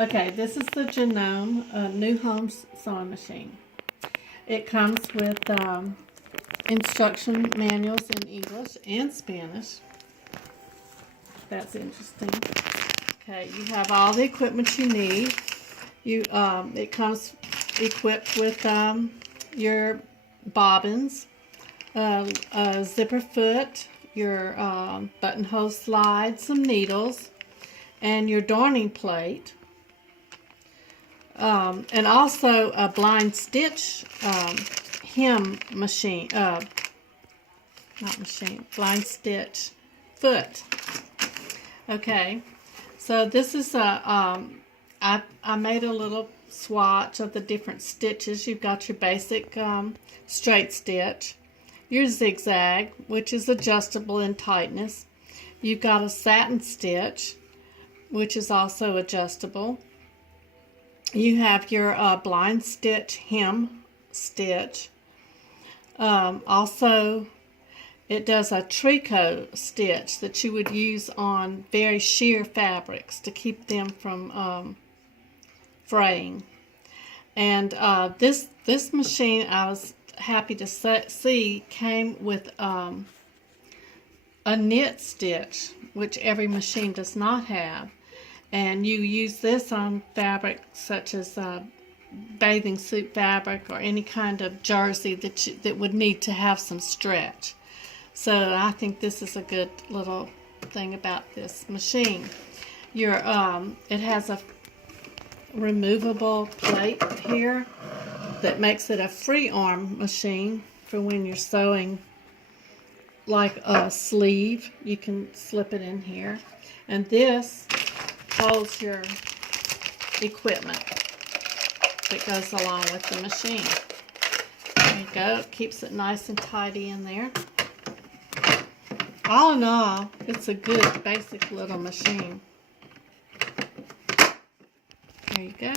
Okay, this is the Janome New Home Sewing Machine. It comes with instruction manuals in English and Spanish. That's interesting. Okay, you have all the equipment you need. It comes equipped with your bobbins, a zipper foot, your buttonhole slide, some needles, and your darning plate. And also a blind stitch hem machine, blind stitch foot. Okay, so this is I made a little swatch of the different stitches. You've got your basic straight stitch, your zigzag, which is adjustable in tightness. You've got a satin stitch, which is also adjustable. You have your blind stitch hem stitch. Also, it does a tricot stitch that you would use on very sheer fabrics to keep them from fraying. And this machine, I was happy to see, came with a knit stitch, which every machine does not have. And you use this on fabric such as bathing suit fabric or any kind of jersey that would need to have some stretch. So I think this is a good little thing about this machine. It has a removable plate here that makes it a free arm machine for when you're sewing like a sleeve. You can slip it in here. And this holds your equipment that goes along with the machine. There you go. It keeps it nice and tidy in there. All in all, it's a good basic little machine. There you go.